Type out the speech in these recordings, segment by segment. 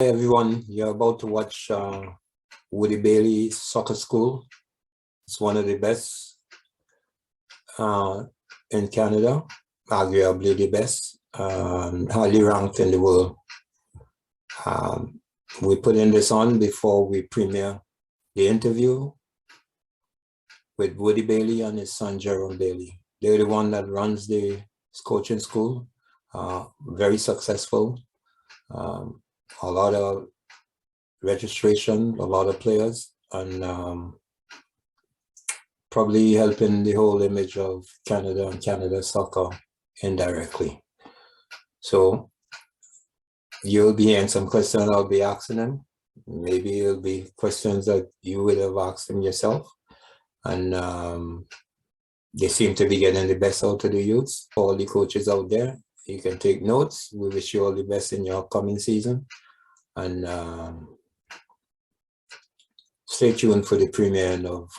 Hey everyone, you're about to watch Woody Bailey Soccer School. It's one of the best in Canada, arguably the best, highly ranked in the world. We put in this on before we premiere the interview with Woody Bailey and his son Jerome Bailey. They're the one that runs the coaching school, very successful. A lot of registration, a lot of players, and probably helping the whole image of Canada and Canada soccer indirectly. So you'll be hearing some questions I'll be asking them. Maybe it'll be questions that you would have asked them yourself. And they seem to be getting the best out of the youths. All the coaches out there, you can take notes. We wish you all the best in your upcoming season. And stay tuned for the premiere of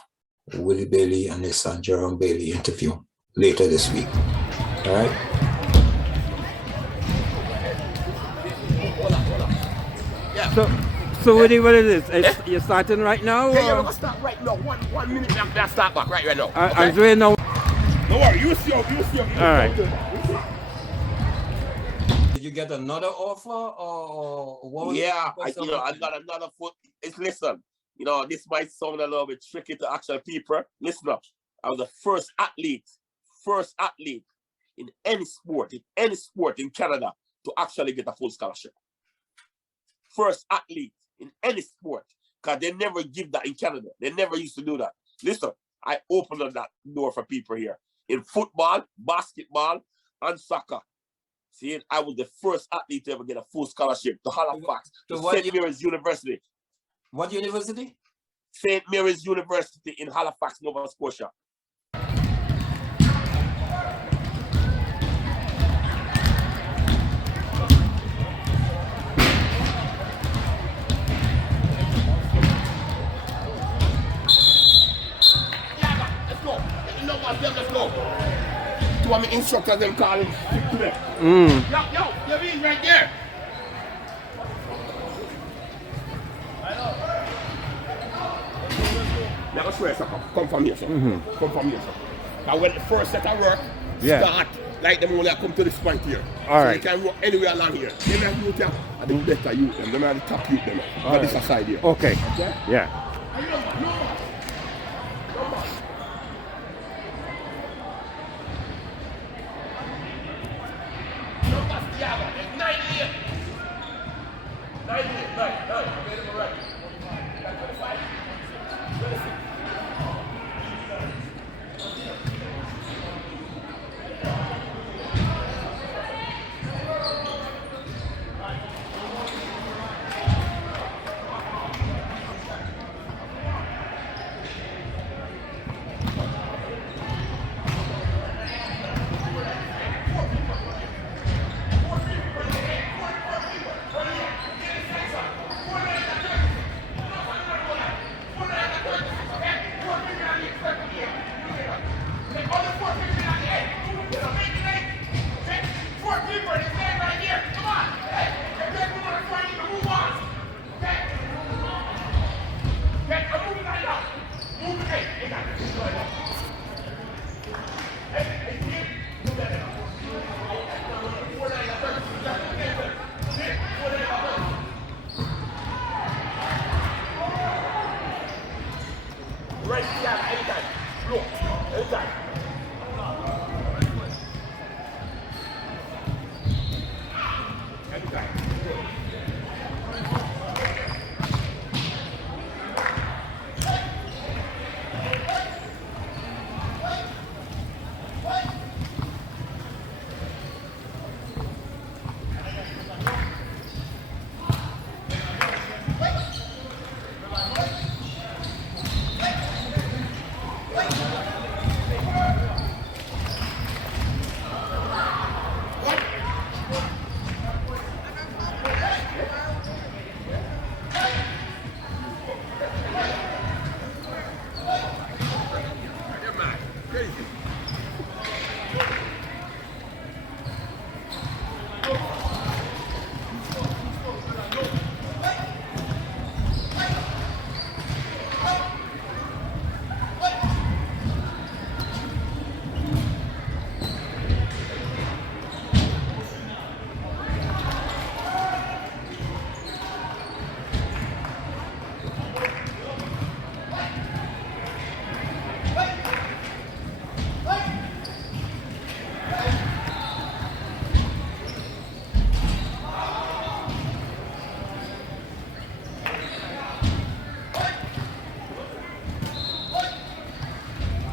Woody Bailey and his son Jerome Bailey interview later this week. All right. So Woody, what is this? You're starting right now? Yeah, we're gonna start right now. One minute, I start back right now. I'm doing now. Don't worry, you see. All right. Did you get another offer or what? Yeah, I got another foot. Listen, this might sound a little bit tricky to actual people. Listen up. I was the first athlete in any sport in Canada to actually get a full scholarship. First athlete in any sport, because they never give that in Canada. They never used to do that. Listen, I opened up that door for people here in football, basketball, and soccer. See, I was the first athlete to ever get a full scholarship to Halifax, to St. Mary's University. What university? St. Mary's University in Halifax, Nova Scotia. Let's go. Two of my instructors, them calling. Yo, you're in right there. Never swear, soccer. Confirmation. Confirmation. But when the first set of work start, like them only come to this point here. All right. You can work anywhere along here. Them are youth here, and the better youth them. Them are the top youth them. But this side here. Okay. Okay? Yeah.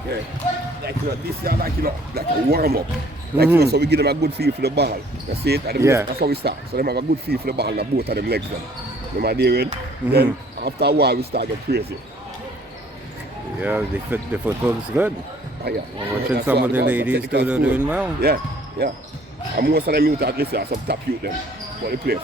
Yeah. Like, you know, this year, like, you know, like a warm up. Like, you know, so we give them a good feel for the ball. That's it. And that's how we start. So them have a good feel for the ball and both of them legs. You know, then after a while, we start getting crazy. Yeah, the football is good. Oh, yeah. I'm watching some of the ladies too, they're doing well. Yeah, yeah. And most of them youth at listen, some top youth them for the place.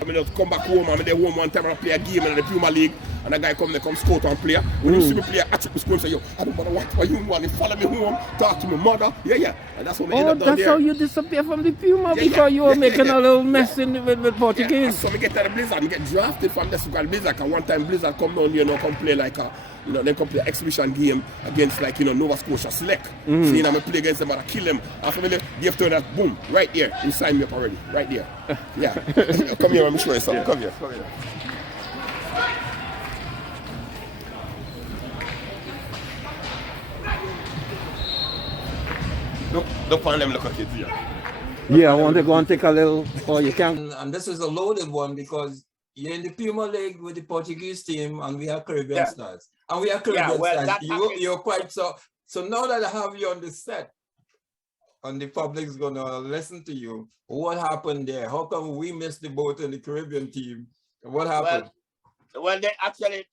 I mean, just come back home, I mean, they home one time and I play a game in the Puma League, and a guy come scout and play. When you see me play, I check the school and say, yo, I don't matter what you want, follow me home, talk to my mother, yeah. And that's what we end up down that's there. how you disappear from the Puma because you were making a little mess with Portuguese. Yeah, so we get to the Blizzard and get drafted from the Super Blizzard, and one time Blizzard come down here, you know, come play like a, you know, they come play exhibition game against like, you know, Nova Scotia Select. So, you know, I play against them and I kill them. After me, give to that, boom, right there. You sign me up already, right there. Yeah. Come here, let me show you something. Come here. Look on them, look at it here. Yeah, I want to go and take a little, or you can. And this is a loaded one because you're in the Puma League with the Portuguese team and we are Caribbean stars. And we are Caribbean stars. You're quite so now that I have you on the set and the public's gonna listen to you, what happened there? How come we missed the boat in the Caribbean team? What happened? Well, they actually,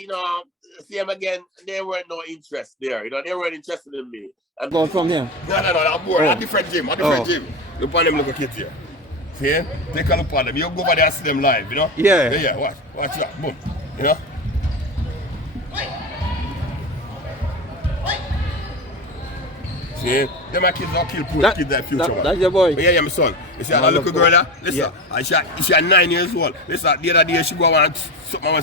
you know, see them again, they weren't no interest there. You know, they weren't interested in me. And Go from here. No, I'm bored. A different gym. Look at them, look at it here. See? Take a look at them. You go over there and see them live, you know? Yeah. Watch that. Boom. You know? See? Them are kids are kill kids their future. That's your boy. Yeah, my son. You see that little girl there? Listen. And she's 9 years old. Listen, the other day she go and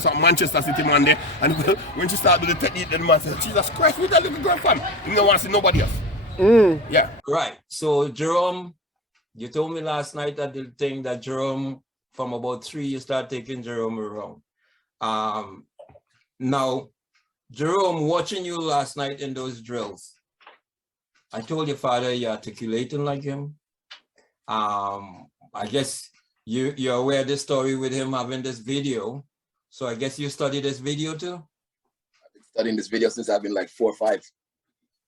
some Manchester City man there. And when she started doing the technique, the man said, Jesus Christ, where's that little girl from? You don't want to see nobody else. Yeah. Right. So Jerome, you told me last night that the thing that Jerome, from about 3, you start taking Jerome around. Now, Jerome, watching you last night in those drills, I told your father you're articulating like him. I guess you're aware of this story with him having this video. So I guess you studied this video too? I've been studying this video since I've been like 4 or 5. I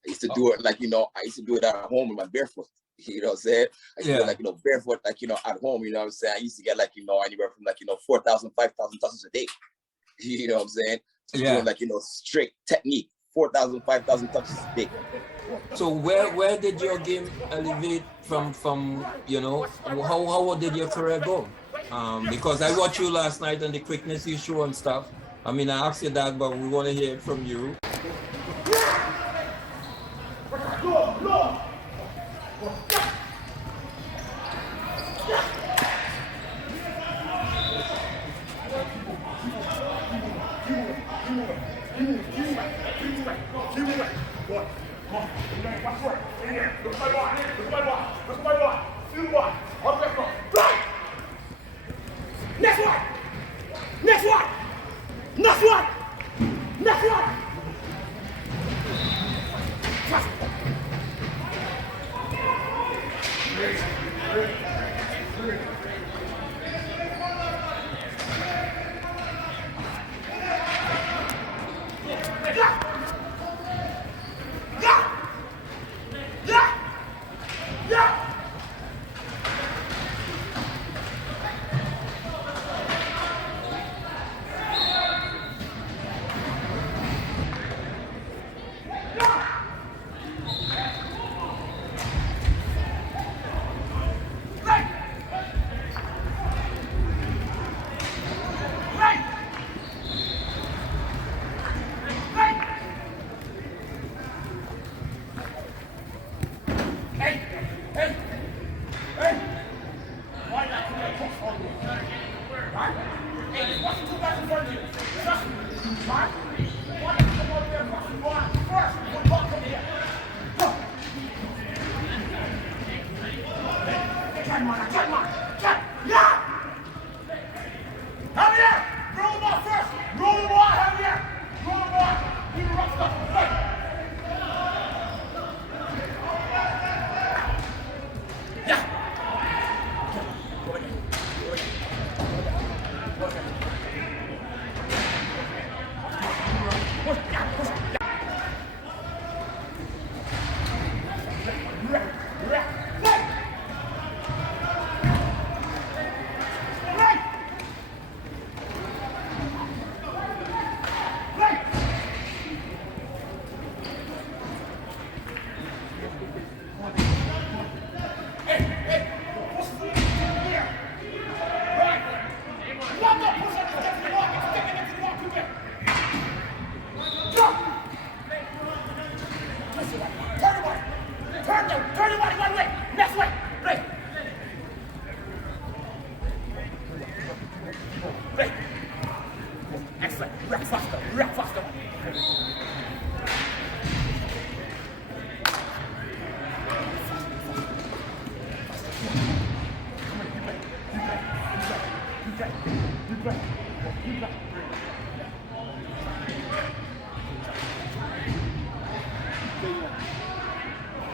used to do it like, you know, I used to do it at home with my barefoot. You know what I'm saying? I used to do it like, you know, barefoot, like, you know, at home, you know what I'm saying? I used to get like, you know, anywhere from like, you know, 4,000, 5,000 touches a day. You know what I'm saying? Just doing like, you know, straight technique, 4,000, 5,000 touches a day. So where did your game elevate from you know, how did your career go? Because I watched you last night and the quickness you show and stuff. I mean, I asked you that, but we want to hear it from you.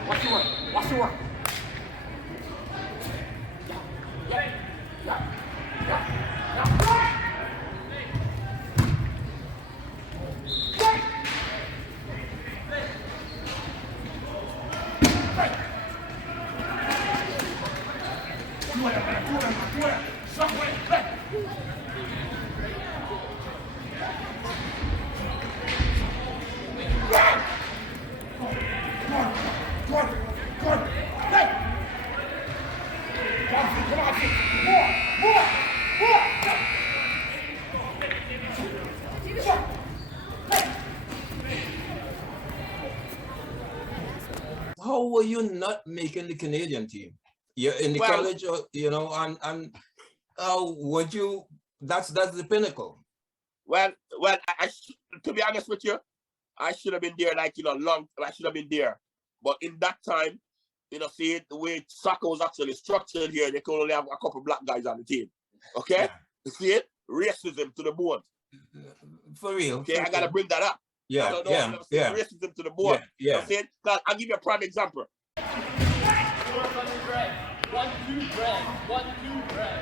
Watch your work. Watch your work. How were you not making the Canadian team? You're in the college, you know, and would you? That's the pinnacle. Well, to be honest with you, I should have been there, like, you know, I should have been there. But in that time, you know, see, the way soccer was actually structured here, they could only have a couple black guys on the team. Okay? Yeah. You see it? Racism to the board. For real. Okay, I got to bring that up. Yeah, Racism to the board. Yeah. You know what I'm saying? I'll give you a prime example. 1-2 bread. 1-2 bread.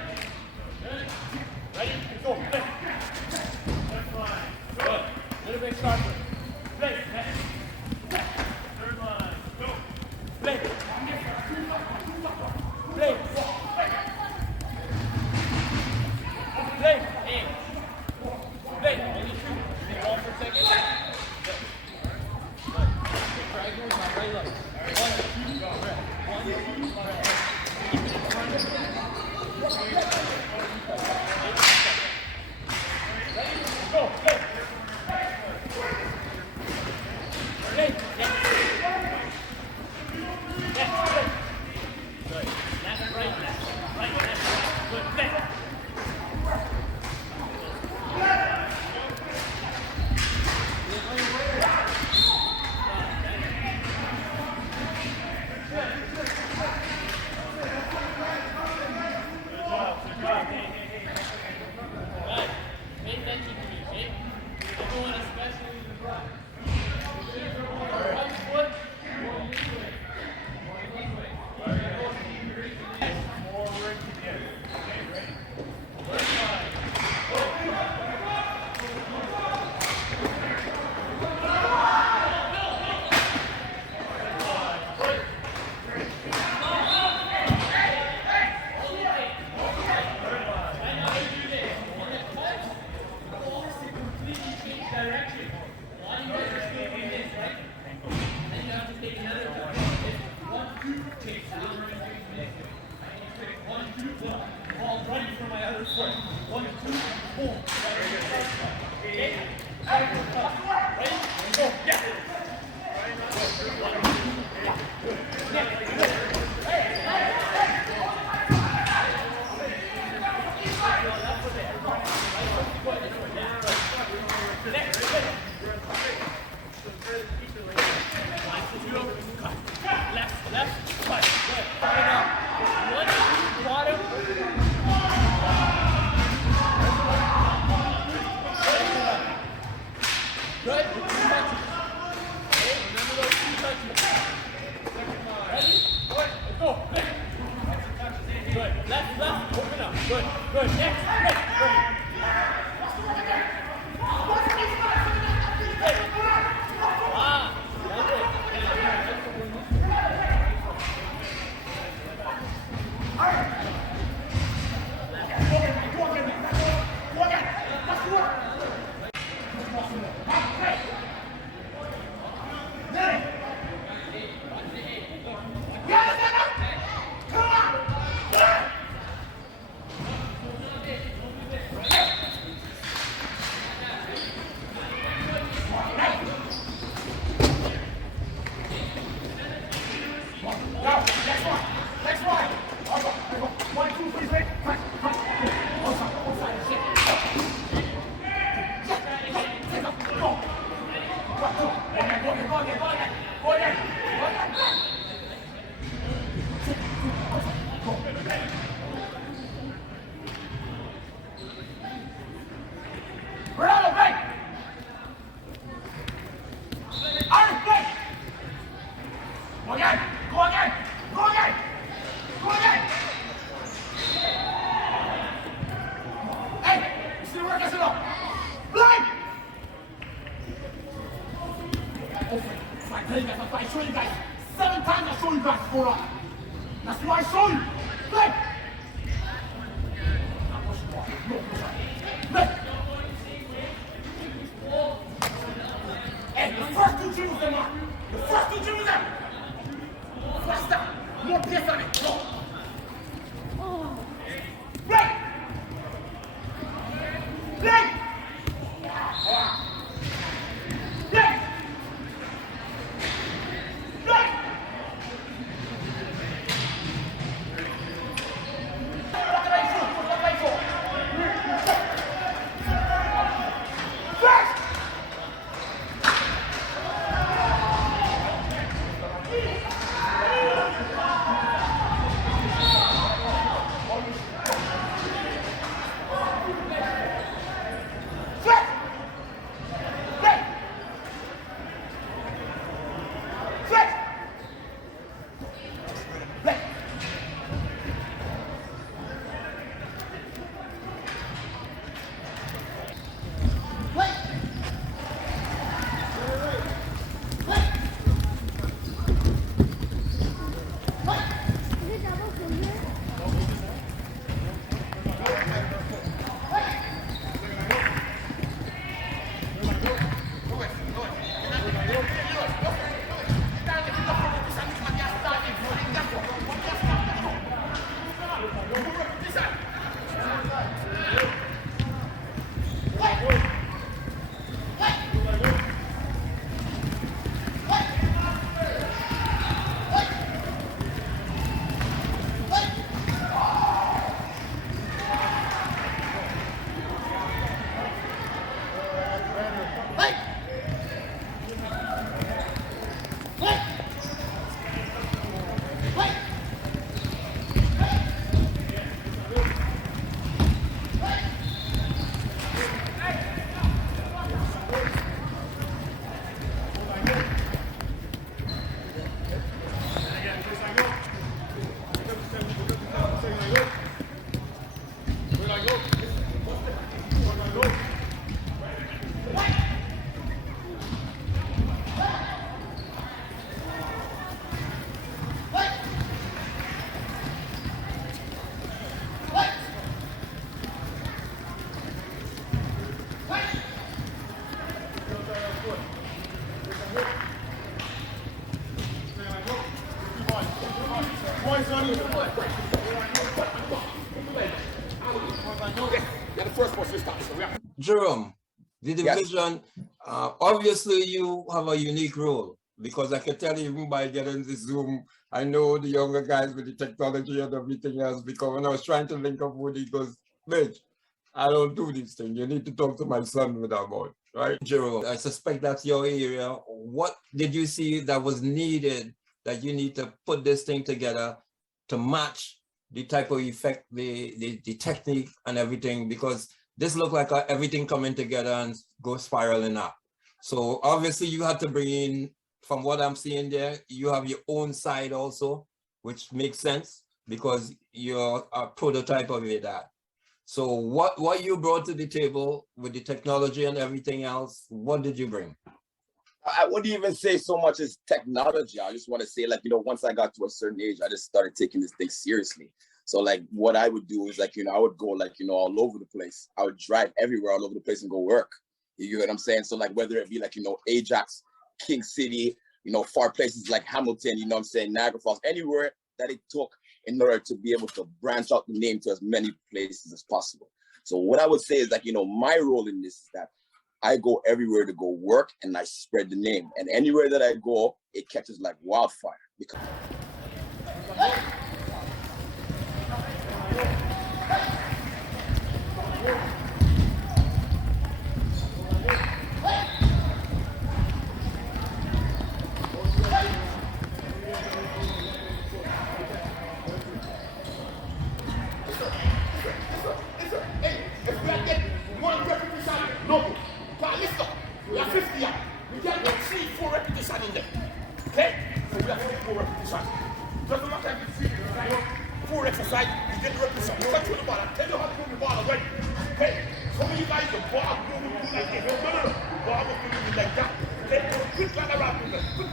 Ready? Go. Good. A little bit sharper. Play. Third line. Go. Play. Play. Play. Hey. Play. Only two. Stay ball for a second. Good. Triangle is my right leg. 1-2 bread. 1-2 bread. Keep it in front of you. Ready? Go. Play. Play. Yes. Yes. Play. Good. Left, right, left. Right, left, right. Good. Play. for us. That's why, son. Play. Hey, the first two dribbles them on. The first two dribbles them. Faster. More pace on it. Go. Play. Play. Play. Play. Jerome, the Yes. division, obviously you have a unique role because I can tell you even by getting this Zoom, I know the younger guys with the technology and everything else, because when I was trying to link up with, he goes, Mitch, I don't do this thing. You need to talk to my son with that boy, right? Jerome, I suspect that's your area. What did you see that was needed that you need to put this thing together to match the type of effect, the technique and everything? Because this looked like everything coming together and go spiraling up. So obviously you had to bring in, from what I'm seeing there, you have your own side also, which makes sense because you're a prototype of that. So what you brought to the table with the technology and everything else, what did you bring? I wouldn't even say so much as technology. I just want to say, like, once I got to a certain age, I just started taking this thing seriously. So, like, what I would do is, like, I would go, like, all over the place. I would drive everywhere all over the place and go work. You know what I'm saying? So, like, whether it be, like, Ajax, King City, far places like Hamilton, you know what I'm saying, Niagara Falls, anywhere that it took in order to be able to branch out the name to as many places as possible. So what I would say is, like, my role in this is that I go everywhere to go work and I spread the name. And anywhere that I go, it catches like wildfire. Because exercise, you get the repetition. You control the ball. I tell you how to move the ball already. Okay? Some of you guys, the ball moving like this. No. The ball was moving like that. Okay? Quick line around movement. Quick.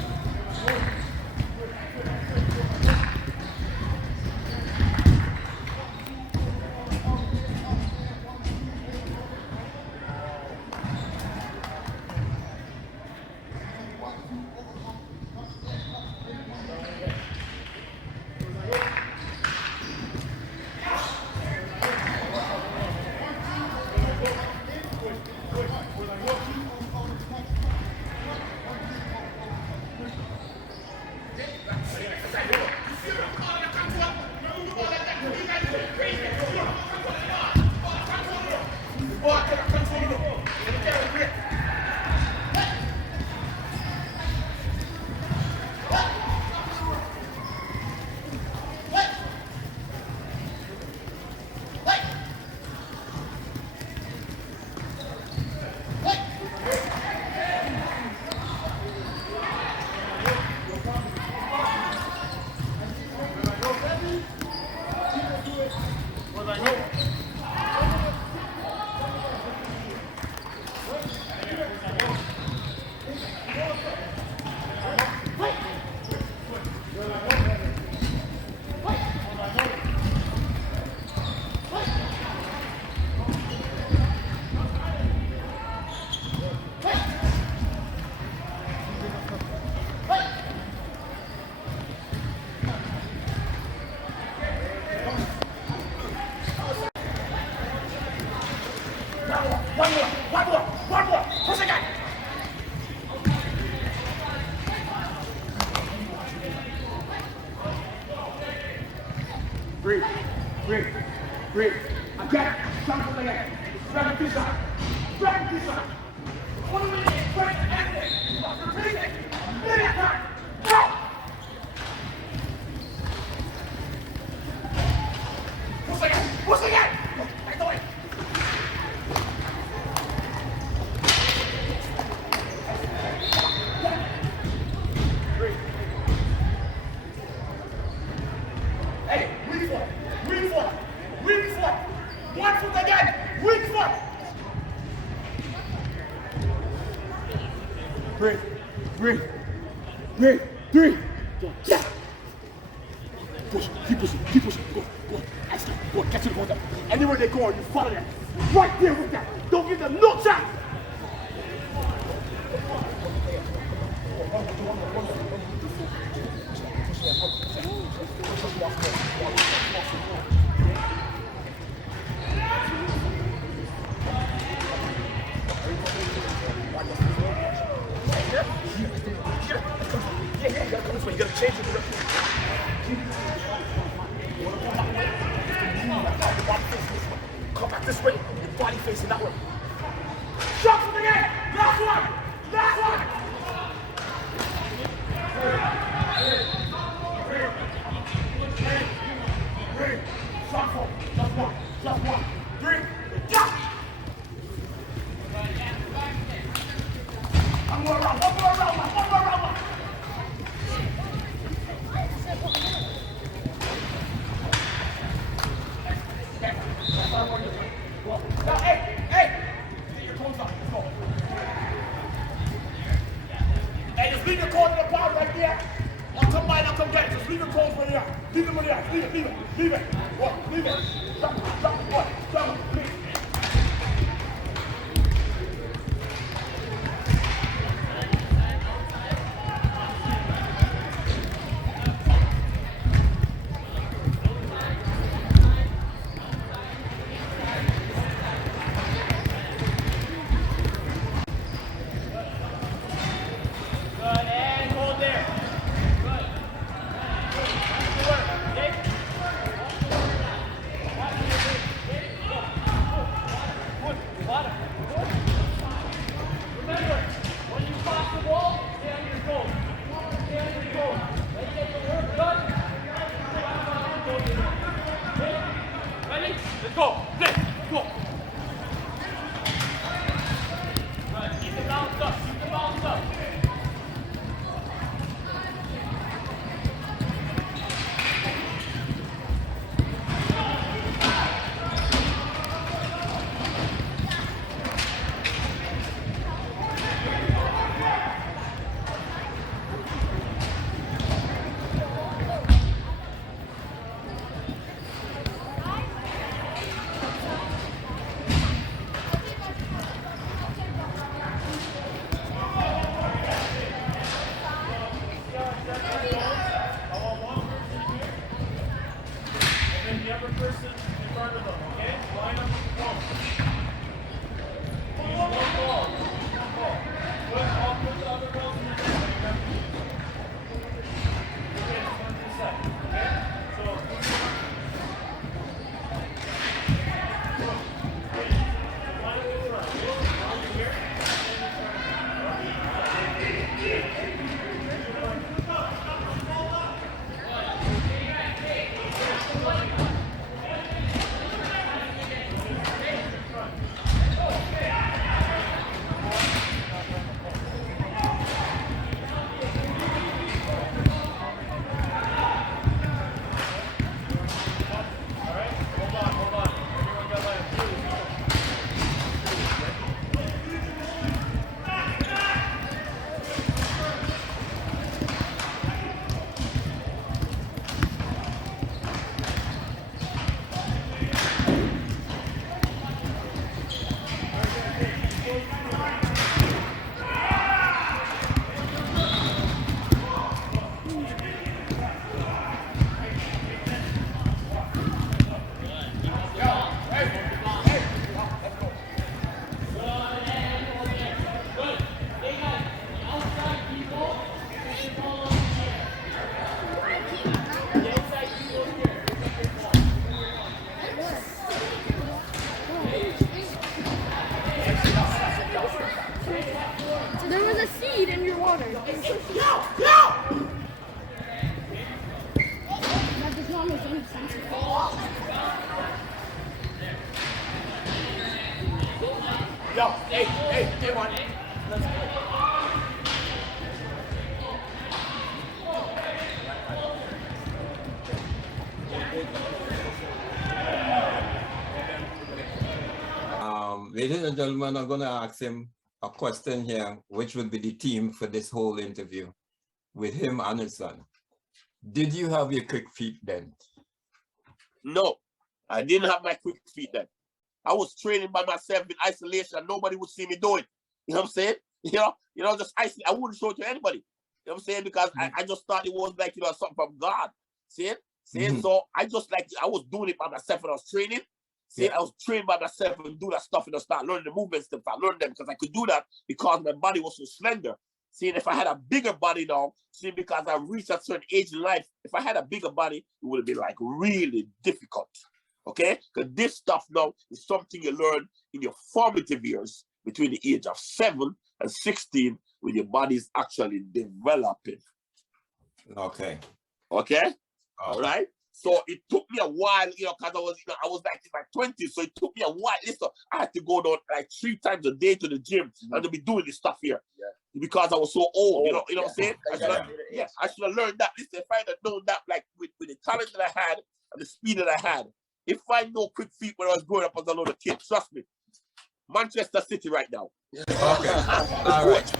One more. Push again. Breathe. Again. Jump from the leg. Grab this side. One minute. Break. Exit. Repeat it. Minute time. Go. Push again. Take the way. Hey, weak foot. One foot again. Weak foot. Breathe. 3. Yeah. Push. Keep pushing. Go. Excellent. Go. Get to the corner. Anywhere they go, you follow them. Right there with that. Don't give them no chance. Yeah, you gotta come this way. You gotta change your direction. Come back this way. Your body facing that way. Shot from the end. Last one. Shot for. Just one. 3. Jump. One more round. Now, hey! Get your toes up. Let's go. Hey, just leave your toes in the pound right there. I'll come by and I'll come get it. Just leave your toes where they are. Leave them where they are. Leave it. What? Leave it. Drop what? Drop it. Leave. Yo, hey, man. Let's go. Ladies and gentlemen, I'm going to ask him a question here, which would be the theme for this whole interview with him and his son. Did you have your quick feet then? No, I didn't have my quick feet then. I was training by myself in isolation and nobody would see me do it. You know what I'm saying? Just isolate. I wouldn't show it to anybody. You know what I'm saying? Because I just thought it was like, something from God. See it? So I was doing it by myself when I was training. I was trained by myself and do that stuff and start learning the movements and start learning them because I could do that because my body was so slender. If I had a bigger body now, because I reached a certain age in life, if I had a bigger body, it would have been like really difficult. Okay? Because this stuff now is something you learn in your formative years between the age of 7 and 16 when your body is actually developing. Okay. Okay? All right? So it took me a while, because I was like in my 20s, so it took me a while. Listen, I had to go down like 3 times a day to the gym and to be doing this stuff here. Yeah. Because I was so old, you know what I'm saying? I should have learned that. Listen, if I had known that, like with the talent that I had and the speed that I had, if I know quick feet when I was growing up as a little kid, trust me, Manchester City right now. Okay. All right.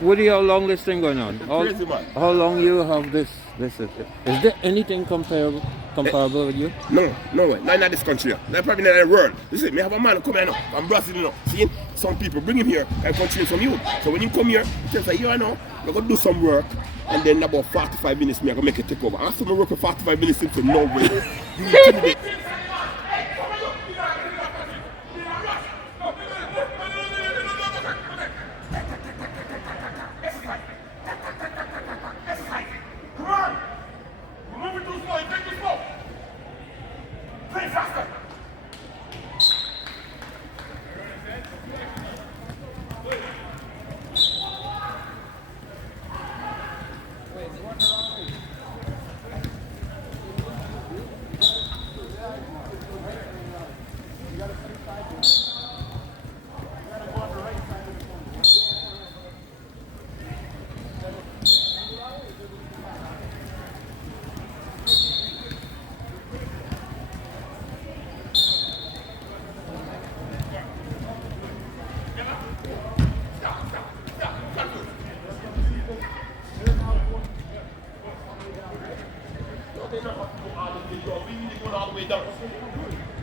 Woody, how long this thing going on? Crazy, man. How long you have this? Is there anything comparable comparable with you? No, no way. Not in this country. Not probably not in the world. Listen, me have a man come here now from Brazil, you know. See, some people bring him here and continue from you. So when you come here, you can say, you know, we're going to do some work. And then about 45 minutes, me I going to make it take over. After me work for 45 minutes, into no way.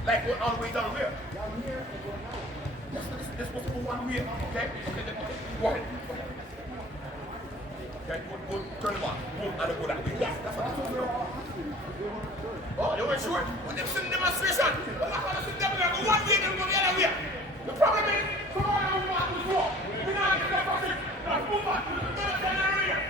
Like going all the way down here. This supposed to go one way, okay? Go ahead. Okay, go turn the ball. Boom, and go that way. Yes, that's what I'm supposed to do. Oh, you weren't sure? With them sitting demonstration. Well, I'm going to sit there and go one way, then go the other way. The problem is, come on, I'm going to go. We're not going to get that. Now, move on. We're going to turn around here.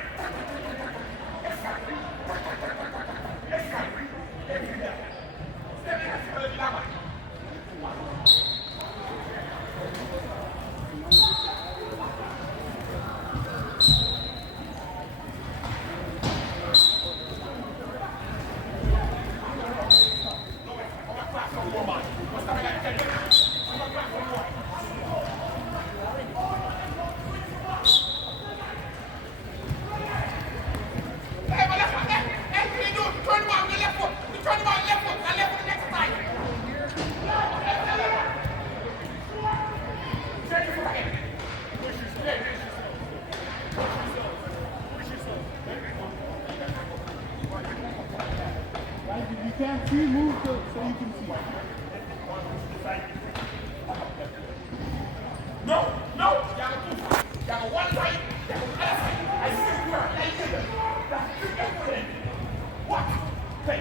You can't see, move so you can see. No, no, y'all go one side, y'all go other side. I see you are, I see you. That's it. What? Hey.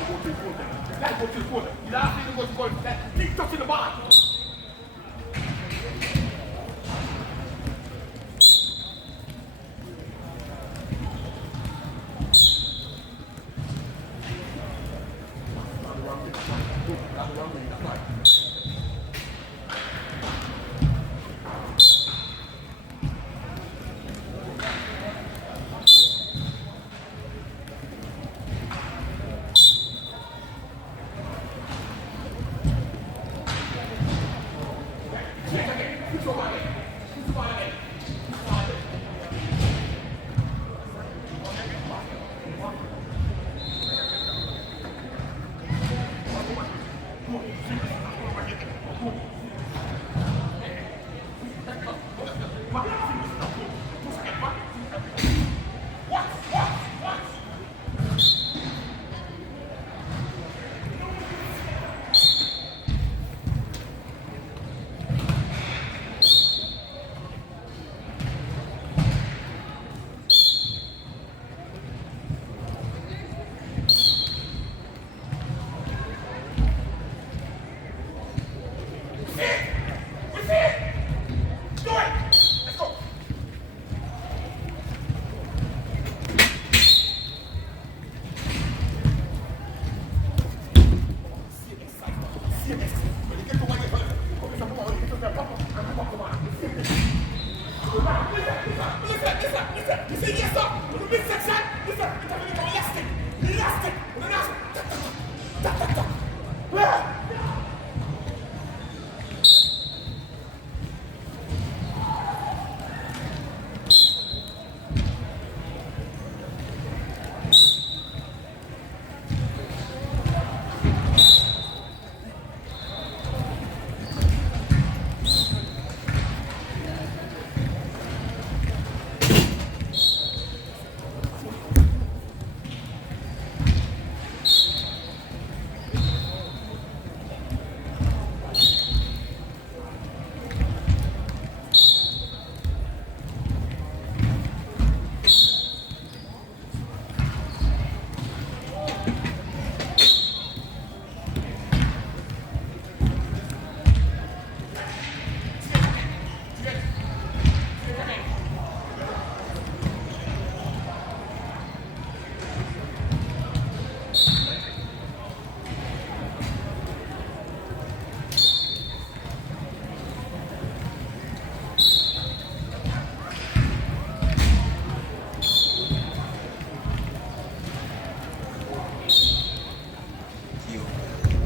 Let go to the corner. Let go to the corner. You last thing to go to the corner. Keep touching the ball.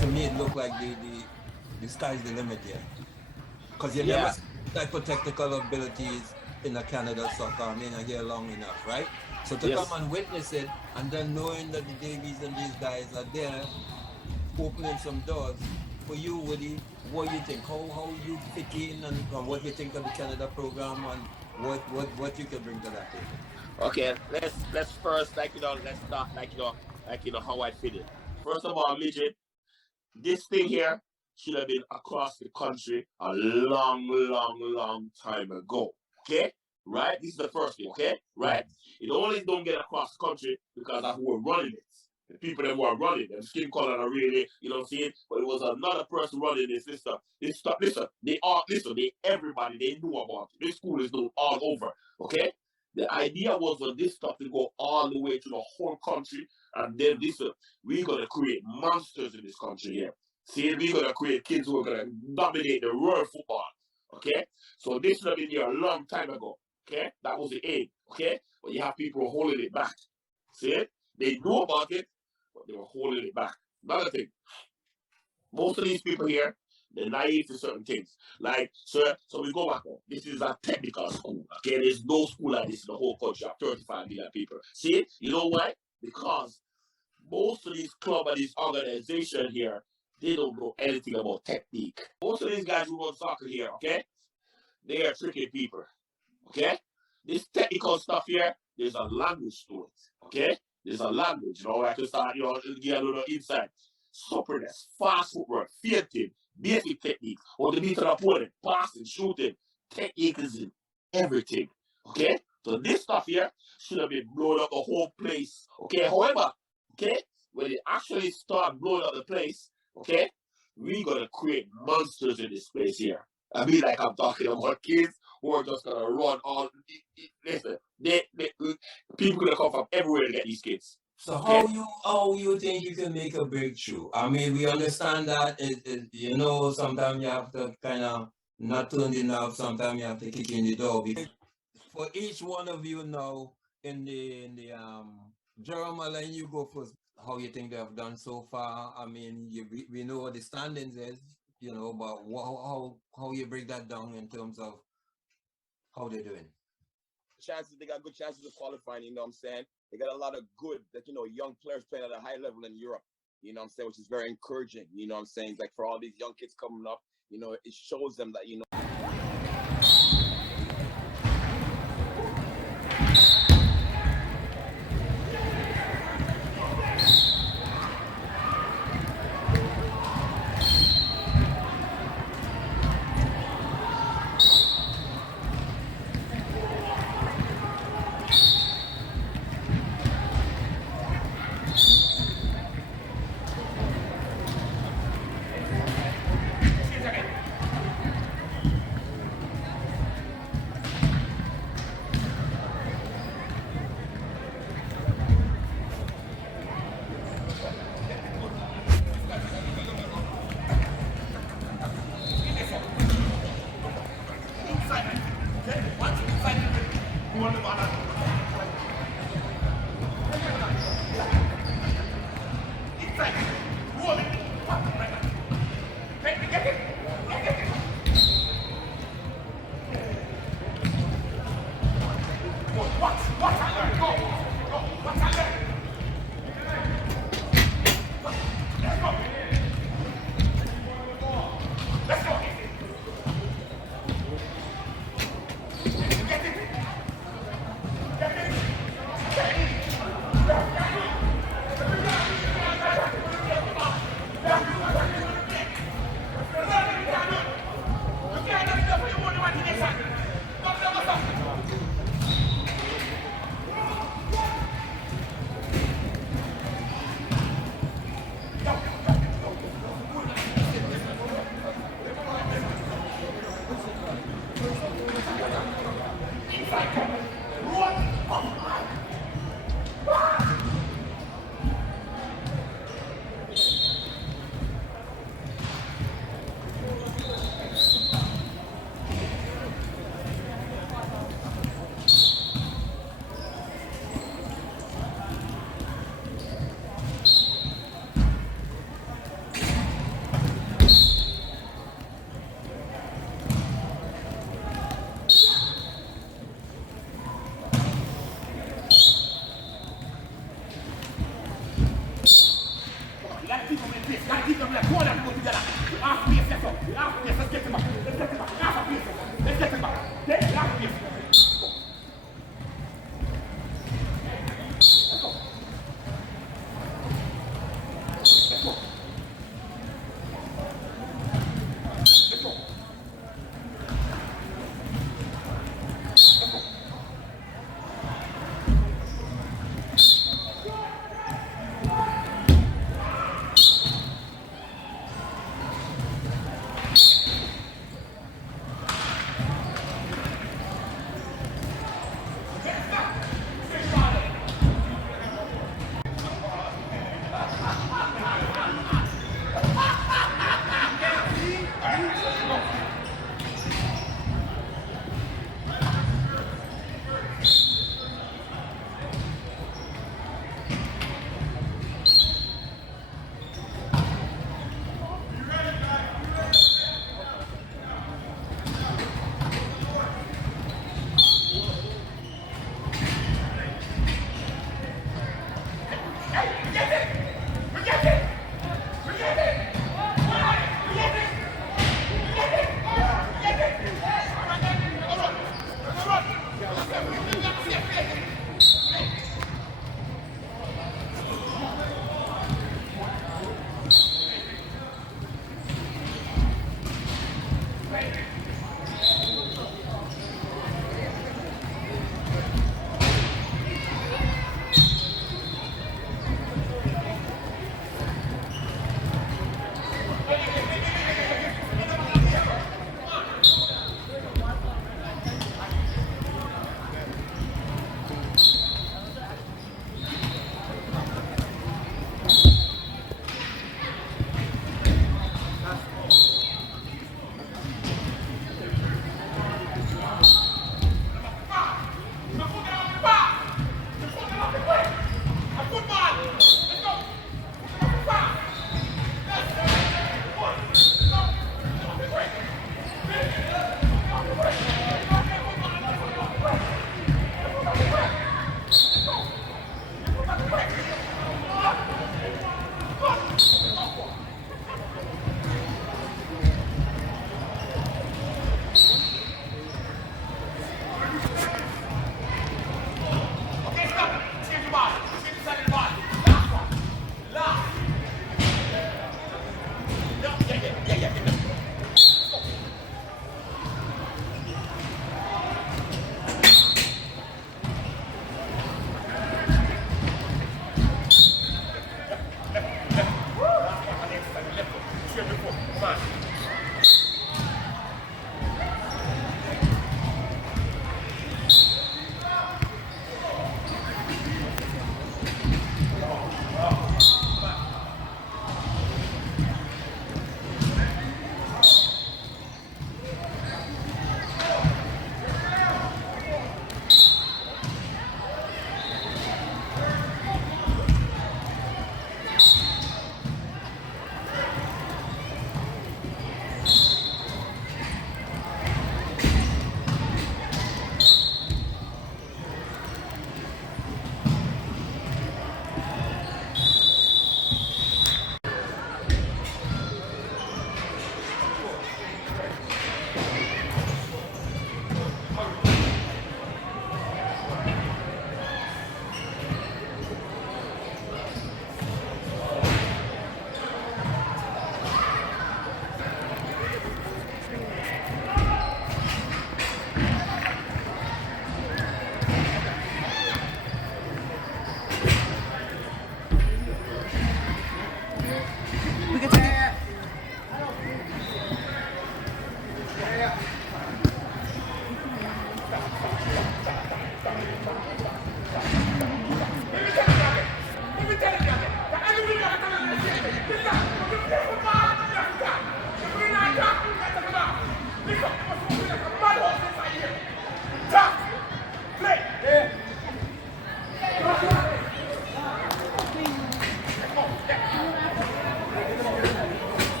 To me, it looked like the sky's the limit here. Because you never see type of technical abilities in a Canada soccer, I mean, here long enough, right? So to come and witness it, and then knowing that the Davies and these guys are there, opening some doors for you, Woody, what you think? How you fit in, and what you think of the Canada program, and what you can bring to that table? Okay, let's first let's start how I fit it. First of all, midget, this thing here should have been across the country a long time ago. Okay? Right? This is the first thing, okay? Right? It only don't get across the country because of who are running it. The people that were running them, skin color are really, you know what I'm saying? But it was another person running this stuff. This stuff, listen, everybody, they knew about it. This school is known all over. Okay? The idea was for this stuff to go all the way to the whole country, and then we're gonna create monsters in this country here. See, we're gonna create kids who are gonna dominate the world football. Okay? So this should have been here a long time ago. Okay? That was the aim. Okay? But you have people holding it back. See it? They knew about it, but they were holding it back. Another thing, most of these people here, they're naive to certain things. Like, so we go back on. This is a technical school. Okay, there's no school like this in the whole country of 35 million people. See, you know why? Because most of these clubs and these organizations here, they don't know anything about technique. Most of these guys who run soccer here, okay, they are tricking people. Okay, this technical stuff here, there's a language to it. Okay, there's a language. You know, I can start, get a little insight. Suppleness, fast footwork, feinting, basic technique, or the beat of the opponent, passing, shooting. Technique is in everything. Okay? So this stuff here should have been blown up the whole place. Okay, however, okay, when it actually start blowing up the place, okay, we're gonna create monsters in this place here. I mean, like I'm talking about kids who are just gonna run all. Listen, people gonna come from everywhere to get these kids. So how you think you can make a breakthrough? I mean, we understand that sometimes you have to kind of not turn the knob. Sometimes you have to kick in the door. For each one of you now in the Jerome, I'll let you go first. How you think they have done so far? I mean, we know what the standings is, but how you break that down in terms of how they're doing? Chances, they got good chances of qualifying, you know what I'm saying? They got a lot of good, young players playing at a high level in Europe, you know what I'm saying, which is very encouraging, you know what I'm saying? It's like for all these young kids coming up, it shows them that,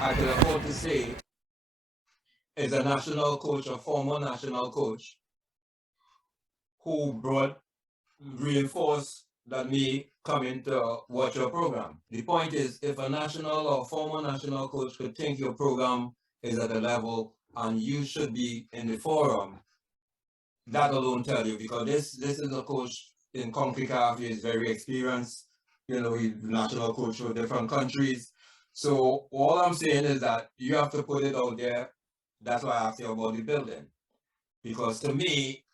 I can afford to say, is a national coach, a former national coach, who reinforced that me coming to watch your program. The point is, if a national or former national coach could think your program is at a level and you should be in the forum, that alone tell you, because this is a coach in CONCACAF, he is very experienced, you know, he's national coach for different countries. So all I'm saying is that you have to put it out there. That's why I asked you about the building. Because to me,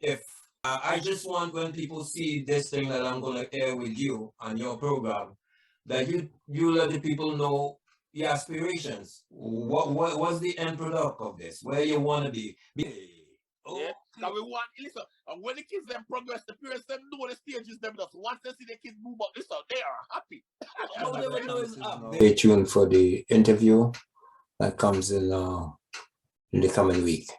if I just want, when people see this thing that I'm going to air with you on your program, that you let the people know your aspirations. What's the end product of this? Where you want to be? Yeah, because we want, listen, and when the kids them progress, the parents them know the stages them just once they see the kids move up, listen, they are happy. Stay tuned for the interview that comes in the coming week.